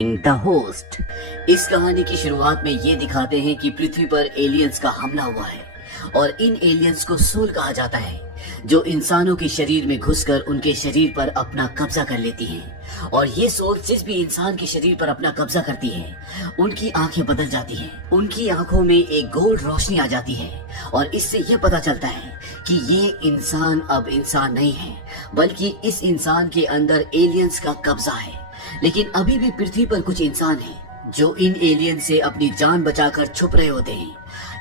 The host. इस कहानी की शुरुआत में ये दिखाते हैं कि पृथ्वी पर एलियंस का हमला हुआ है और इन एलियंस को सोल कहा जाता है, जो इंसानों के शरीर में घुसकर उनके शरीर पर अपना कब्जा कर लेती हैं। और ये सोल जिस भी इंसान के शरीर पर अपना कब्जा करती है, उनकी आंखें बदल जाती हैं, उनकी आंखों में एक गोल्ड रोशनी आ जाती है और इससे ये पता चलता है कि ये इंसान अब इंसान नहीं है, बल्कि इस इंसान के अंदर एलियंस का कब्जा है। लेकिन अभी भी पृथ्वी पर कुछ इंसान हैं जो इन एलियन से अपनी जान बचाकर छुप रहे होते हैं।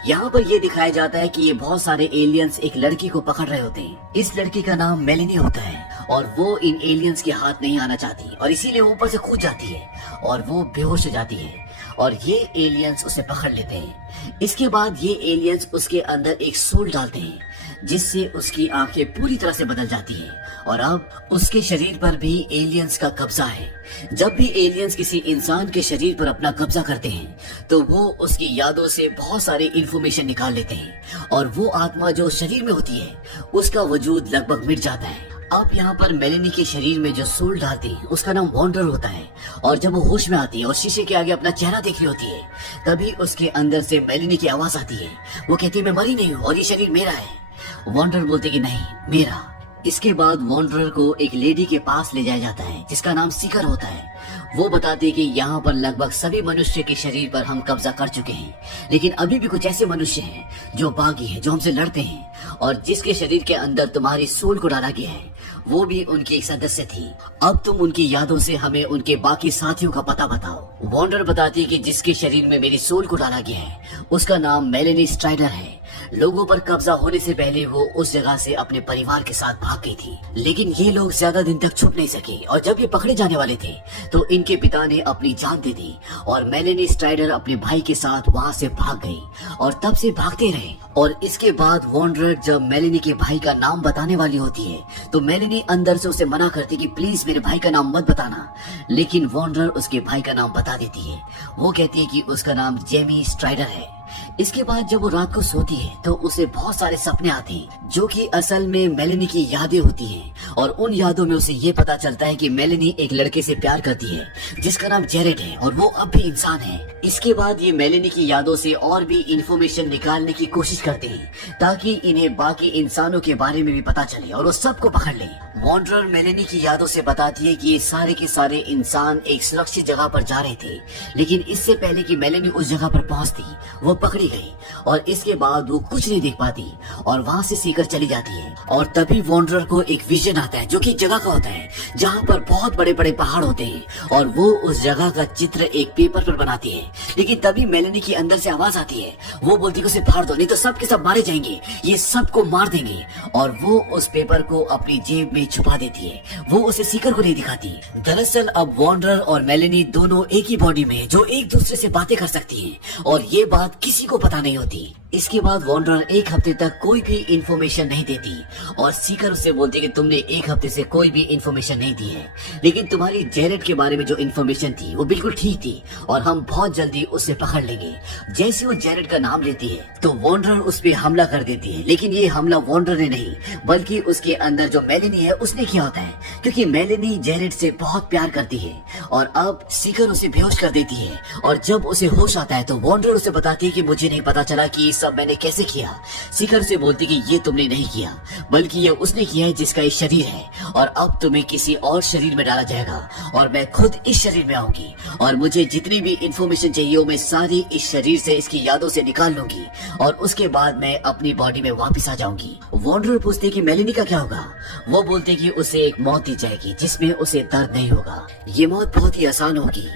यहाँ पर ये दिखाया जाता है कि ये बहुत सारे एलियंस एक लड़की को पकड़ रहे होते हैं। इस लड़की का नाम मेलेनी होता है और वो इन एलियंस के हाथ नहीं आना चाहती और इसीलिए ऊपर से कूद जाती है और वो बेहोश हो जाती है और ये एलियंस उसे पकड़ लेते हैं। इसके बाद ये एलियंस उसके अंदर एक सोल डालते हैं जिससे उसकी आंखें पूरी तरह से बदल जाती हैं और अब उसके शरीर पर भी एलियंस का कब्जा है। जब भी एलियंस किसी इंसान के शरीर पर अपना कब्जा करते हैं तो वो उसकी यादों से बहुत सारे इंफॉर्मेशन निकाल लेते हैं और वो आत्मा जो शरीर में होती है उसका वजूद लगभग मिट जाता है। अब यहाँ पर मेलेनी के शरीर में जो सोल डालती है उसका नाम वॉन्डर होता है और जब वो होश में आती है और शीशे के आगे अपना चेहरा देख रही होती है, तभी उसके अंदर से मेलेनी की आवाज आती है। वो कहती है मैं मरी नहीं हूँ और ये शरीर मेरा है। वॉन्डर बोलते कि नहीं, मेरा। इसके बाद वॉन्डरर को एक लेडी के पास ले जाया जाता है जिसका नाम सीकर होता है। वो बताते हैं कि यहाँ पर लगभग सभी मनुष्य के शरीर पर हम कब्जा कर चुके हैं, लेकिन अभी भी कुछ ऐसे मनुष्य हैं जो बागी हैं, जो हमसे लड़ते हैं और जिसके शरीर के अंदर तुम्हारी सोल को डाला गया है वो भी उनकी एक सदस्य थी। अब तुम उनकी यादों से हमें उनके बाकी साथियों का पता बताओ। वॉन्डर बताती है कि जिसके शरीर में मेरी सोल को डाला गया है उसका नाम मेलेनी स्ट्राइडर है। लोगों पर कब्जा होने से पहले वो उस जगह से अपने परिवार के साथ भाग गई थी, लेकिन ये लोग ज्यादा दिन तक छुप नहीं सके और जब ये पकड़े जाने वाले थे तो इनके पिता ने अपनी जान दे दी और मेलेनी स्ट्राइडर अपने भाई के साथ वहाँ से भाग गई और तब से भागते रहे। और इसके बाद वॉन्डरर जब मेलेनी के भाई का नाम बताने वाली होती है तो मेलेनी अंदर से उसे मना करती कि प्लीज मेरे भाई का नाम मत बताना, लेकिन वॉन्डरर उसके भाई का नाम बता देती है। वो कहती है कि उसका नाम जेमी स्ट्राइडर है। इसके बाद जब वो रात को सोती है तो उसे बहुत सारे सपने आते हैं जो कि असल में मेलेनी की यादें होती हैं और उन यादों में उसे ये पता चलता है कि मेलेनी एक लड़के से प्यार करती है जिसका नाम जेरेड है और वो अब भी इंसान है। इसके बाद ये मेलेनी की यादों से और भी इंफॉर्मेशन निकालने की कोशिश करते हैं ताकि इन्हें बाकी इंसानों के बारे में भी पता चले और वो सबको पकड़ ले। वॉन्डरर मेलेनी की यादों से बताती है कि ये सारे के सारे इंसान एक सुरक्षित जगह पर जा रहे थे, लेकिन इससे पहले कि मेलेनी उस जगह पर पहुंचती वो पकड़ी गई और इसके बाद वो कुछ नहीं देख पाती और वहाँ से सीकर चली जाती है। और तभी वॉन्डरर को एक विजन आता है जो कि जगह का होता है जहाँ पर बहुत बड़े बड़े पहाड़ होते हैं और वो उस जगह का चित्र एक पेपर पर बनाती है। लेकिन तभी मेलेनी की अंदर से आवाज आती है, वो बोलती है उसे फाड़ दो नहीं तो सब के सब मारे जाएंगे, ये सबको मार देंगे। और वो उस पेपर को अपनी जेब में छुपा देती है, वो उसे सीकर को नहीं दिखाती। दरअसल अब वॉन्डरर और मेलेनी दोनों एक ही बॉडी में जो एक दूसरे से बातें कर सकती हैं और ये बात किसी को पता नहीं होती। इसके बाद वॉन्डरर एक हफ्ते तक कोई भी इंफॉर्मेशन नहीं देती और सीकर उससे बोलती कि तुमने एक हफ्ते से कोई भी इंफॉर्मेशन नहीं दी है, लेकिन तुम्हारी जेरेड के बारे में जो इंफॉर्मेशन थी वो बिल्कुल ठीक थी और हम बहुत जल्दी उसे पकड़ लेंगे। जैसे वो जेरेड का नाम लेती है तो वॉन्डरर उस पर हमला कर देती है, लेकिन ये हमला वॉन्डरर ने नहीं बल्कि उसके अंदर जो मेलेनी है उसने किया होता है, क्योंकि मेलेनी जेरेड से बहुत प्यार करती है। और अब सीकर उसे बेहोश कर देती है और जब उसे होश आता है तो वॉन्डरर उसे बताती है कि मुझे नहीं पता चला कि सब मैंने कैसे किया। सीकर से बोलती कि ये तुमने नहीं किया बल्कि ये उसने किया है जिसका ये शरीर है और अब तुम्हें किसी और शरीर में डाला जाएगा और मैं खुद इस शरीर में आऊंगी और मुझे जितनी भी इंफॉर्मेशन चाहिए वो मैं सारी इस शरीर से इसकी यादों से निकाल लूंगी और उसके बाद मैं अपनी बॉडी में वापस आ जाऊंगी। वॉन्डरर पूछते कि मेलेनी का क्या होगा। वो बोलते कि उसे एक मौत दी जाएगी जिसमें उसे दर्द नहीं होगा, ये मौत बहुत ही आसान होगी।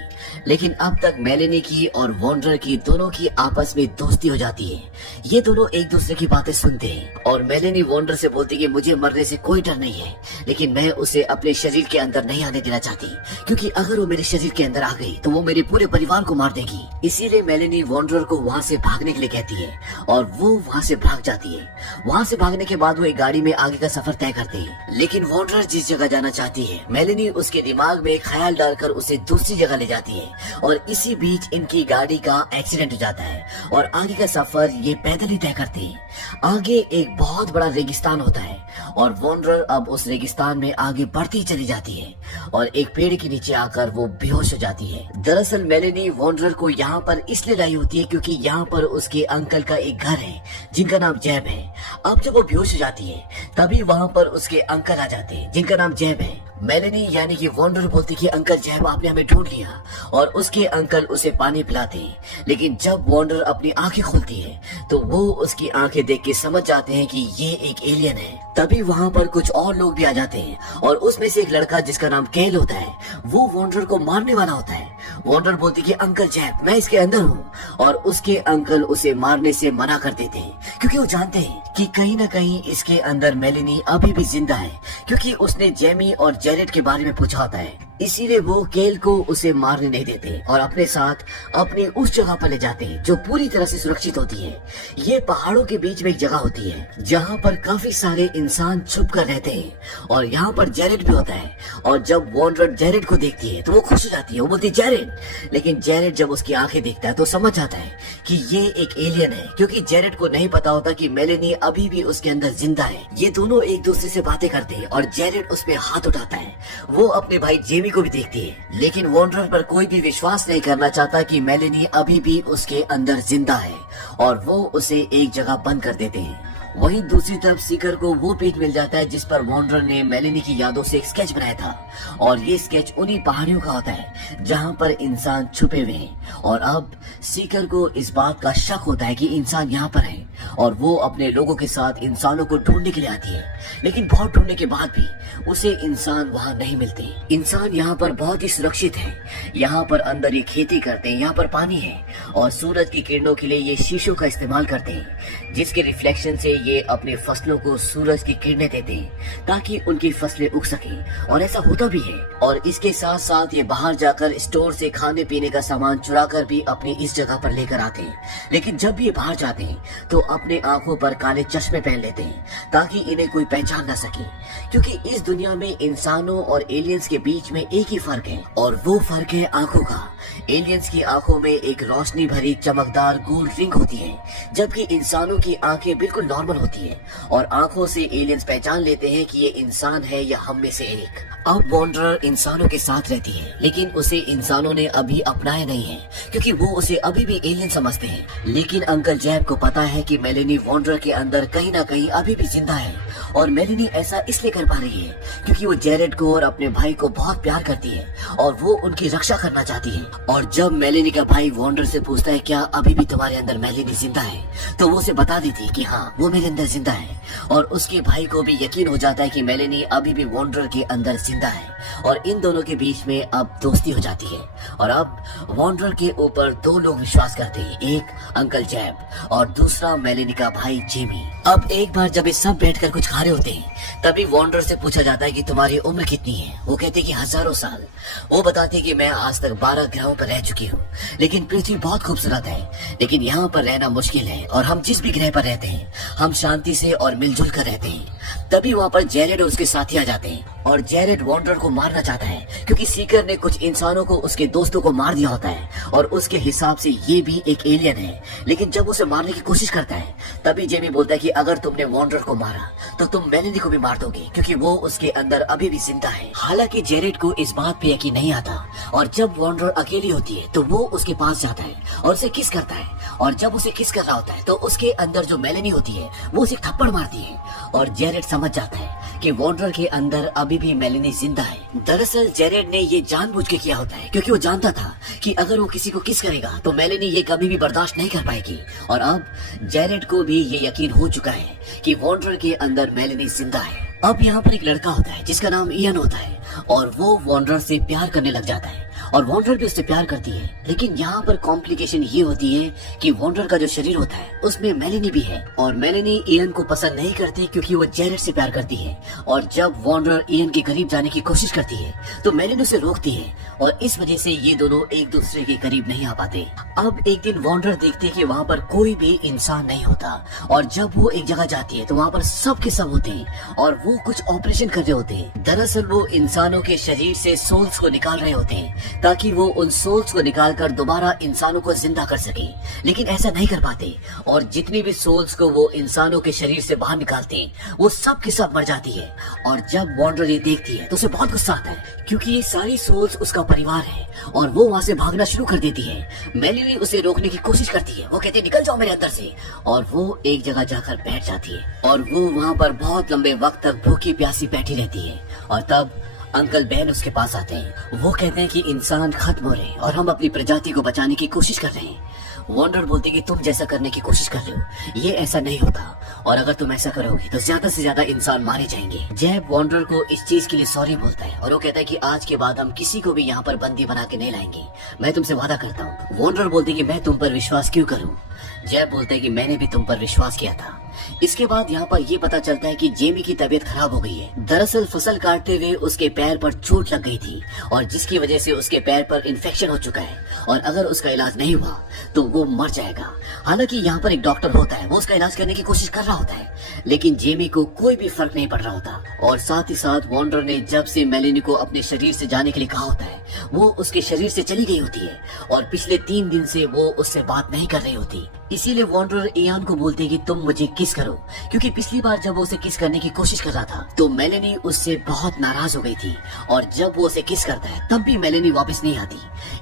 लेकिन अब तक मेलेनी की और वॉन्डरर की दोनों की आपस में दोस्ती हो जाती है। ये दोनों एक दूसरे की बातें सुनते हैं और मेलेनी वॉन्डरर से बोलती कि मुझे मरने से कोई डर नहीं है, लेकिन मैं उसे अपने शरीर के अंदर नहीं आने देना चाहती, क्योंकि अगर वो मेरे शरीर के अंदर आ गई तो वो मेरे पूरे परिवार को मार देगी। इसीलिए मेलेनी वॉन्डरर को वहाँ से भागने के लिए कहती है और वो वहाँ से भाग जाती है। वहाँ से भागने के बाद वो एक गाड़ी में आगे का सफर तय करते हैं, लेकिन वॉन्डरर जिस जगह जाना चाहती है मेलेनी उसके दिमाग में ख्याल डालकर उसे दूसरी जगह ले जाती है और इसी बीच इनकी गाड़ी का एक्सीडेंट हो जाता है और आगे का सफर ये पैदल ही तय करते हैं। आगे एक बहुत बड़ा रेगिस्तान होता है और वॉन्डरर अब उस रेगिस्तान में आगे बढ़ती चली जाती है और एक पेड़ के नीचे आकर वो बेहोश हो जाती है। दरअसल मेलेनी वॉन्डरर को यहाँ पर इसलिए लाई होती है क्योंकि यहाँ पर उसके अंकल का एक घर है जिनका नाम जैब है। अब जब वो बेहोश हो जाती है तभी वहाँ पर उसके अंकल आ जाते हैं जिनका नाम जैब है। मेलेनी यानी कि वॉन्डरर बोलती कि अंकल जैब आपने हमें ढूंढ लिया और उसके अंकल उसे पानी पिलाते हैं। लेकिन जब वॉन्डरर अपनी आंखें खोलती है तो वो उसकी आंखें देख के समझ जाते हैं कि ये एक एलियन है। तभी वहाँ पर कुछ और लोग भी आ जाते हैं और उसमें से एक लड़का जिसका नाम केल होता है वो वॉन्डरर को मारने वाला होता है। वॉन्डरर बोलती कि अंकल जैब मैं इसके अंदर हूँ और उसके अंकल उसे मारने से मना कर देते हैं क्योंकि वो जानते हैं कि कहीं ना कहीं इसके अंदर मेलेनी अभी भी जिंदा है क्योंकि उसने जेमी और जेरेड के बारे में पूछा होता है। इसीलिए वो केल को उसे मारने नहीं देते और अपने साथ अपनी उस जगह पर ले जाते हैं जो पूरी तरह से सुरक्षित होती है। ये पहाड़ों के बीच में एक जगह होती है जहाँ पर काफी सारे इंसान छुप कर रहते हैं और यहाँ पर जेरेड भी होता है। और जब वॉन्डरर जेरेड को देखती है तो वो खुश हो जाती है, वो बोलती है जेरेड। लेकिन जेरेड जब उसकी आंखें देखता है तो समझ जाता है कि ये एक एलियन है क्योंकि जेरेड को नहीं पता होता कि मेलेनी अभी भी उसके अंदर जिंदा है। ये दोनों एक दूसरे से बातें करते हैं और जेरेड उस पे हाथ उठाता है। वो अपने भाई जेमी को भी देखती है लेकिन वॉन्डरर पर कोई भी विश्वास नहीं करना चाहता कि मेलेनी अभी भी उसके अंदर जिंदा है और वो उसे एक जगह बंद कर देते हैं। वहीं दूसरी तरफ सीकर को वो पेज मिल जाता है जिस पर वॉन्डरर ने मेलेनी की यादों से एक स्केच बनाया था और ये स्केच उन्हीं पहाड़ियों का होता है जहाँ पर इंसान छुपे हुए हैं। और अब सीकर को इस बात का शक होता है कि इंसान यहाँ पर है और वो अपने लोगों के साथ इंसानों को ढूंढने के लिए आती है। लेकिन बहुत ढूंढने के बाद भी उसे इंसान वहाँ नहीं मिलते। इंसान यहाँ पर बहुत ही सुरक्षित है। यहाँ पर अंदर ये खेती करते हैं, यहाँ पर पानी है और सूरज की किरणों के लिए ये शीशों का इस्तेमाल करते हैं जिसके रिफ्लेक्शन से ये अपने फसलों को सूरज की किरणें देते हैं ताकि उनकी फसलें उग सकें और ऐसा होता भी है। और इसके साथ साथ ये बाहर जाकर स्टोर से खाने पीने का सामान चुरा कर भी अपनी इस जगह पर लेकर आते हैं। लेकिन जब ये बाहर जाते हैं तो अपने आंखों पर काले चश्मे पहन लेते हैं ताकि इन्हें कोई पहचान न सके क्योंकि इस दुनिया में इंसानों और एलियंस के बीच में एक ही फर्क है और वो फर्क है आंखों का। एलियंस की आंखों में एक रोशनी भरी चमकदार गोल रिंग होती है जबकि इंसानों की आंखें बिल्कुल नॉर्मल होती है और आंखों से एलियंस पहचान लेते हैं कि ये इंसान है या हम में से एक। अब वॉन्डरर इंसानों के साथ रहती है लेकिन उसे इंसानों ने अभी अपनाया नहीं है क्योंकि वो उसे अभी भी एलियन समझते हैं। लेकिन अंकल जैब को पता है कि मेलेनी वॉन्डरर के अंदर कहीं ना कहीं अभी भी जिंदा है और मेलेनी ऐसा इसलिए कर पा रही है क्योंकि वो जेरेड को और अपने भाई को बहुत प्यार करती है और वो उनकी रक्षा करना चाहती है। और जब मेलेनी का भाई वॉन्डरर से पूछता है क्या अभी भी तुम्हारे अंदर मेलेनी जिंदा है तो वो उसे बता देती है कि हाँ वो मेरे अंदर जिंदा है। और उसके भाई को भी यकीन हो जाता है कि मेलेनी अभी भी वॉन्डरर के अंदर जिंदा है और इन दोनों के बीच में अब दोस्ती हो जाती है। और अब वॉन्डरर के ऊपर दो लोग विश्वास करते हैं, एक अंकल जैब और दूसरा मेलेनी का भाई जेमी। अब एक बार जब ये सब बैठकर कुछ खा रहे होते हैं तभी वॉन्डरर से पूछा जाता है कि तुम्हारी उम्र कितनी है। वो कहते हैं कि हजारों साल। वो बताते हैं कि मैं आज तक 12 ग्रहों पर रह चुकी हूँ लेकिन पृथ्वी बहुत खूबसूरत है लेकिन यहाँ पर रहना मुश्किल है और हम जिस भी ग्रह पर रहते हैं हम शांति से और मिलजुल कर रहते हैं। तभी वहाँ पर जेरेड और उसके साथी आ जाते हैं और जेरेड वॉन्डरर को मारना चाहता है क्योंकि सीकर ने कुछ इंसानों को उसके दोस्तों को मार दिया होता है और उसके हिसाब से ये भी एक एलियन है। लेकिन जब उसे मारने की कोशिश करता है तभी जेमी बोलता है कि अगर तुमने वॉन्डरर को मारा तो तुम मेलेनी को भी मार दोगे क्योंकि वो उसके अंदर अभी भी जिंदा है। हालांकि जेरेड को इस बात पे यकीन नहीं आता और जब वॉन्डरर अकेली होती है तो वो उसके पास जाता है और उसे किस करता है और जब उसे किस कर रहा होता है तो उसके अंदर जो मेलेनी होती है वो उसे थप्पड़ मारती है और जेरेड समझ जाता है कि वॉन्डरर के अंदर अभी भी मेलेनी जिंदा है। दरअसल जेरेड ने ये जानबूझ के किया होता है क्योंकि वो जानता था कि अगर वो किसी को किस करेगा तो मेलेनी ये कभी भी बर्दाश्त नहीं कर पाएगी। और अब जेरेड को भी ये यकीन हो चुका है कि वॉन्डरर के अंदर मेलेनी जिंदा है। अब यहाँ पर एक लड़का होता है जिसका नाम इयन होता है और वो वॉन्डरर से प्यार करने लग जाता है और वॉन्डरर भी उससे प्यार करती है। लेकिन यहाँ पर कॉम्प्लिकेशन ये होती है कि वॉन्डरर का जो शरीर होता है उसमें मेलेनी भी है और मेलेनी इयन को पसंद नहीं करती क्योंकि वो जेरेड से प्यार करती है। और जब वॉन्डरर इयन के करीब जाने की कोशिश करती है तो मेलेनी उसे रोकती है और इस वजह से ये दोनों एक दूसरे के करीब नहीं आ पाते। अब एक दिन वॉन्डरर देखती है कि वहाँ पर कोई भी इंसान नहीं होता और जब वो एक जगह जाती है तो वहाँ पर सब के सब होते हैं और वो कुछ ऑपरेशन कर रहे होते हैं। दरअसल वो इंसानों के शरीर से सोल्स को निकाल रहे होते हैं ताकि वो उन सोल्स को निकालकर दोबारा इंसानों को जिंदा कर सके, लेकिन ऐसा नहीं कर पाते और जितनी भी सोल्स को वो इंसानों के शरीर से बाहर निकालते हैं वो सब की सब मर जाती है। और जब वॉन्डर ये देखती है तो उसे बहुत गुस्सा आता है क्योंकि ये सारी सोल्स उसका परिवार है और वो वहाँ से भागना शुरू कर देती है। मेलिनी उसे रोकने की कोशिश करती है, वो कहती है निकल जाओ मेरे अंदर से, और वो एक जगह जाकर बैठ जाती है और वो वहाँ पर बहुत लंबे वक्त तक भूखी प्यासी बैठी रहती है। और तब अंकल बहन उसके पास आते हैं, वो कहते हैं कि इंसान खत्म हो रहे हैं और हम अपनी प्रजाति को बचाने की कोशिश कर रहे हैं। वॉन्डर बोलती है कि तुम जैसा करने की कोशिश कर रहे हो, ये ऐसा नहीं होता और अगर तुम ऐसा करोगे तो ज्यादा से ज्यादा इंसान मारे जाएंगे। जैब वॉन्डर को इस चीज के लिए सॉरी बोलता है और वो कहता है कि आज के बाद हम किसी को भी यहाँ पर बंदी बना के नहीं लाएंगे, मैं तुमसे वादा करता हूँ। वॉन्डर बोलती है कि मैं तुम पर विश्वास क्यों करूँ। जैब बोलता है कि मैंने भी तुम पर विश्वास किया था। इसके बाद यहाँ पर ये पता चलता है कि जेमी की तबीयत खराब हो गई है। दरअसल फसल काटते हुए उसके पैर पर चोट लग गई थी और जिसकी वजह से उसके पैर पर इन्फेक्शन हो चुका है और अगर उसका इलाज नहीं हुआ तो वो मर जाएगा। हालांकि यहाँ पर एक डॉक्टर होता है, वो उसका इलाज करने की कोशिश कर रहा होता है, लेकिन जेमी को कोई भी फर्क नहीं पड़ रहा होता। और साथ ही साथ वॉन्डर ने जब से मेलिनी को अपने शरीर से जाने के लिए कहा होता है वो उसके शरीर से चली गई होती है और पिछले 3 दिन से वो उससे बात नहीं कर रही होती। इसीलिए वॉन्डर इयान को बोलते कि तुम मुझे किस करो, क्योंकि पिछली बार जब वो उसे किस करने की कोशिश कर रहा था तो मेलेनी उससे बहुत नाराज हो गई थी और जब वो उसे किस करता है तब भी मेलेनी वापस नहीं आती।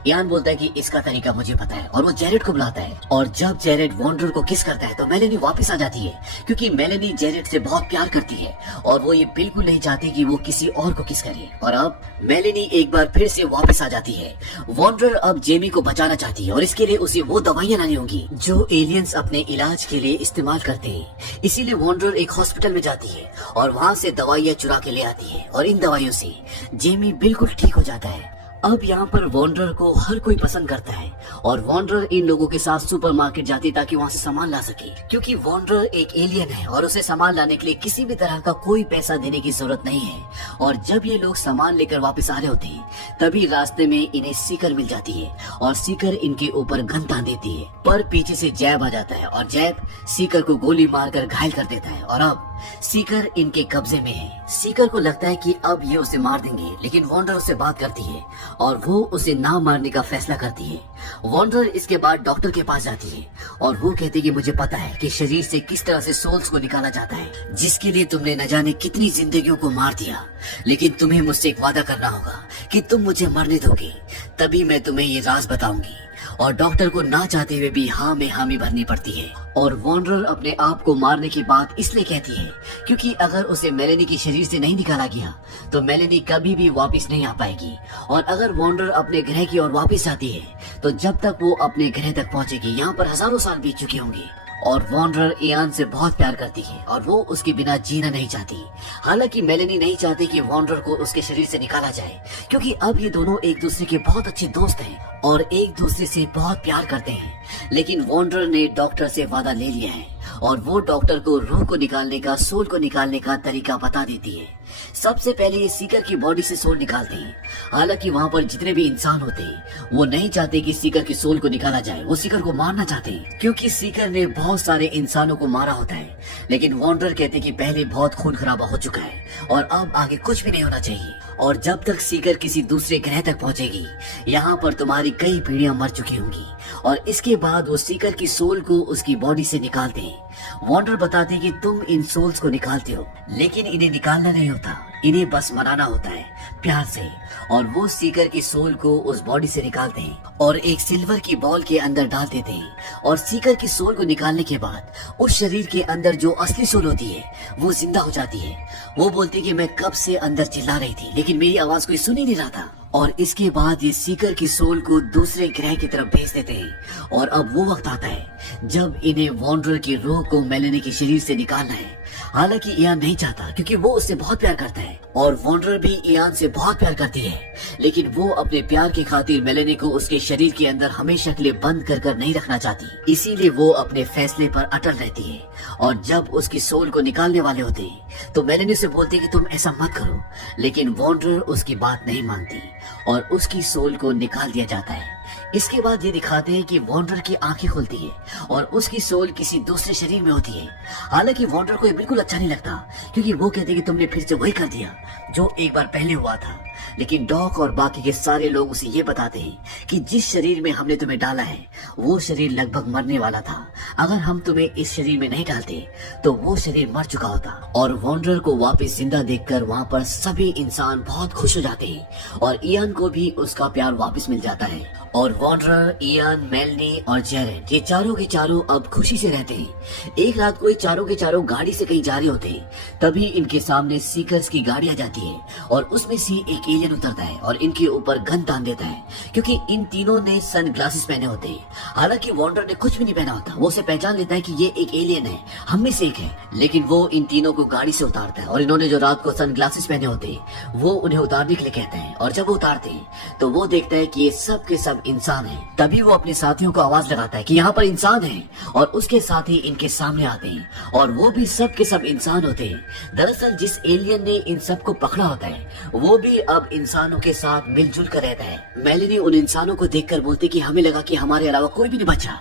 इयान बोलता है कि इसका तरीका मुझे पता है और वो जेरेड को बुलाता है और जब जेरेड वॉन्डर को किस करता है तो मेलेनी वापस आ जाती है क्योंकि मेलेनी जेरेड से बहुत प्यार करती है और वो ये बिल्कुल नहीं चाहती कि वो किसी और को किस करे। और अब मेलेनी एक बार फिर से वापस आ जाती है। वॉन्डर अब जेमी को बचाना चाहती है और इसके लिए उसे वो दवाइयाँ लानी होंगी जो एलियंस अपने इलाज के लिए इस्तेमाल करते हैं। इसीलिए वॉन्डर एक हॉस्पिटल में जाती है और वहाँ से दवाइयाँ चुरा के ले आती है और इन दवाइयों से जेमी बिल्कुल ठीक हो जाता है। अब यहाँ पर वॉन्डर को हर कोई पसंद करता है और वॉन्डर इन लोगों के साथ सुपरमार्केट जाती है ताकि वहाँ से सामान ला सके, क्योंकि वॉन्डर एक एलियन है और उसे सामान लाने के लिए किसी भी तरह का कोई पैसा देने की जरूरत नहीं है। और जब ये लोग सामान लेकर वापस आ रहे होते हैं तभी रास्ते में इन्हें सीकर मिल जाती है और सीकर इनके ऊपर गन तान देती है, पर पीछे से जैब आ जाता है और जैब सीकर को गोली मारकर घायल कर देता है और अब सीकर इनके कब्जे में है। सीकर को लगता है कि अब ये उसे मार देंगे, लेकिन वॉन्डर उससे बात करती है और वो उसे ना मारने का फैसला करती है। वॉन्डर इसके बाद डॉक्टर के पास जाती है और वो कहती है कि मुझे पता है कि शरीर से किस तरह से सोल्स को निकाला जाता है, जिसके लिए तुमने न जाने कितनी जिंदगियों को मार दिया, लेकिन तुम्हें मुझसे एक वादा करना होगा कि तुम मुझे मरने दोगे, तभी मैं तुम्हें ये राज बताऊंगी। और डॉक्टर को ना चाहते हुए भी हाँ में हामी भरनी पड़ती है। और वॉन्डर अपने आप को मारने की बात इसलिए कहती है क्योंकि अगर उसे मेलेनी के शरीर से नहीं निकाला गया तो मेलेनी कभी भी वापस नहीं आ पाएगी और अगर वॉन्डर अपने ग्रह की ओर वापस जाती है तो जब तक वो अपने ग्रह तक पहुंचेगी यहाँ पर हजारों साल बीत चुके होंगे। और वॉन्डर इयान से बहुत प्यार करती है और वो उसके बिना जीना नहीं चाहती। हालांकि मेलेनी नहीं चाहती कि वॉन्डर को उसके शरीर से निकाला जाए क्योंकि अब ये दोनों एक दूसरे के बहुत अच्छे दोस्त हैं और एक दूसरे से बहुत प्यार करते हैं। लेकिन वॉन्डर ने डॉक्टर से वादा ले लिया है और वो डॉक्टर को रूह को निकालने का, सोल को निकालने का तरीका बता देती है। सबसे पहले ये सीकर की बॉडी से सोल निकालते हैं। हालांकि वहाँ पर जितने भी इंसान होते हैं वो नहीं चाहते कि सीकर की सोल को निकाला जाए, वो सीकर को मारना चाहते हैं क्योंकि सीकर ने बहुत सारे इंसानों को मारा होता है। लेकिन वॉन्डर कहते कि पहले बहुत खून खराबा हो चुका है और अब आगे कुछ भी नहीं होना चाहिए और जब तक सीकर किसी दूसरे ग्रह तक पहुंचेगी यहाँ पर तुम्हारी कई पीढ़ियां मर चुकी होंगी। और इसके बाद वो सीकर की सोल को उसकी बॉडी से निकालते हैं। वॉन्डर बताते हैं कि तुम इन सोल्स को निकालते हो लेकिन इन्हें निकालना नहीं होता, इन्हें बस मनाना होता है प्यार से। और वो सीकर की सोल को उस बॉडी से निकालते हैं और एक सिल्वर की बॉल के अंदर डाल देते हैं और सीकर की सोल को निकालने के बाद उस शरीर के अंदर जो असली सोल होती है वो जिंदा हो जाती है। वो बोलती कि मैं कब से अंदर चिल्ला रही थी लेकिन मेरी आवाज कोई सुन ही नहीं रहा था। और इसके बाद ये सीकर की सोल को दूसरे ग्रह की तरफ भेज देते हैं और अब वो वक्त आता है जब इन्हें वॉन्डर की रूह को मेलेनी के शरीर से निकालना है। हालांकि इयान नहीं चाहता क्योंकि वो उससे बहुत प्यार करता है और वॉन्डर भी इयान से बहुत प्यार करती है, लेकिन वो अपने प्यार की खातिर मेलेनी को उसके शरीर के अंदर हमेशा के लिए बंद कर नहीं रखना चाहती। इसीलिए वो अपने फैसले पर अटल रहती है और जब उसकी सोल को निकालने वाले होते हैं तो मेलेनी से बोलती है कि तुम ऐसा मत करो, लेकिन वॉन्डर उसकी बात नहीं मानती और उसकी सोल को निकाल दिया जाता है। इसके बाद ये दिखाते हैं कि वॉन्डर की आंखें खुलती है और उसकी सोल किसी दूसरे शरीर में होती है। हालांकि वॉन्डर को ये बिल्कुल अच्छा नहीं लगता, क्योंकि वो कहते हैं कि तुमने फिर से वही कर दिया जो एक बार पहले हुआ था। लेकिन डॉक और बाकी के सारे लोग उसे ये बताते हैं कि जिस शरीर में हमने तुम्हें डाला है वो शरीर लगभग मरने वाला था। अगर हम तुम्हें इस शरीर में नहीं डालते तो वो शरीर मर चुका होता। और वॉन्डर को वापस जिंदा देखकर वहाँ पर सभी इंसान बहुत खुश हो जाते हैं और इयान को भी उसका प्यार वापस मिल जाता है। और वॉन्डर, इयान, मेलनी और जेरेड, ये चारों के चारों अब खुशी से रहते हैं। एक रात को ये चारों के चारों गाड़ी से कहीं जा रहे होते हैं, तभी इनके सामने सीकर्स की गाड़ी आ जाती है और उसमें से एक एलियन उतरता है और इनके ऊपर गन तान देता है, क्योंकि इन तीनों ने सन ग्लासेस पहने होते हैं। हालांकि वॉन्डर ने कुछ भी नहीं पहना होता, वो उसे पहचान लेता है कि ये एक एलियन है, हम में से एक है। लेकिन वो इन तीनों को गाड़ी से उतारता है और इन्होंने जो रात को सन ग्लासेस पहने होते हैं वो उन्हें उतारने के लिए कहते हैं। और जब वो उतारते हैं तो वो देखता है कि ये सब के सब इंसान हैं। तभी वो अपने साथियों को आवाज लगाता है कि यहाँ पर इंसान हैं, और उसके साथी इनके सामने आते हैं और वो भी सब के सब इंसान होते हैं। दरअसल जिस एलियन ने इन सबको पकड़ा होता है वो भी अब इंसानों के साथ मिलजुल कर रहता है। मेलिनी उन इंसानों को देखकर बोलती कि हमें लगा कि हमारे अलावा कोई भी नहीं बचा।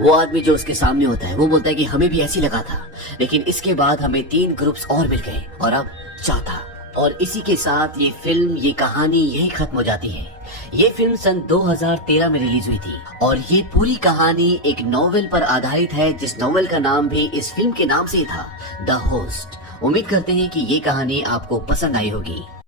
वो आदमी जो उसके सामने होता है वो बोलता है कि हमें भी ऐसी लगा था, लेकिन इसके बाद हमें 3 ग्रुप्स और मिल गए और अब चौथा। और इसी के साथ ये फिल्म, ये कहानी यही खत्म हो जाती है। ये फिल्म सन 2013 में रिलीज हुई थी और ये पूरी कहानी एक नॉवेल पर आधारित है, जिस नॉवेल का नाम भी इस फिल्म के नाम से ही था, द होस्ट। उम्मीद करते हैं कि ये कहानी आपको पसंद आई होगी।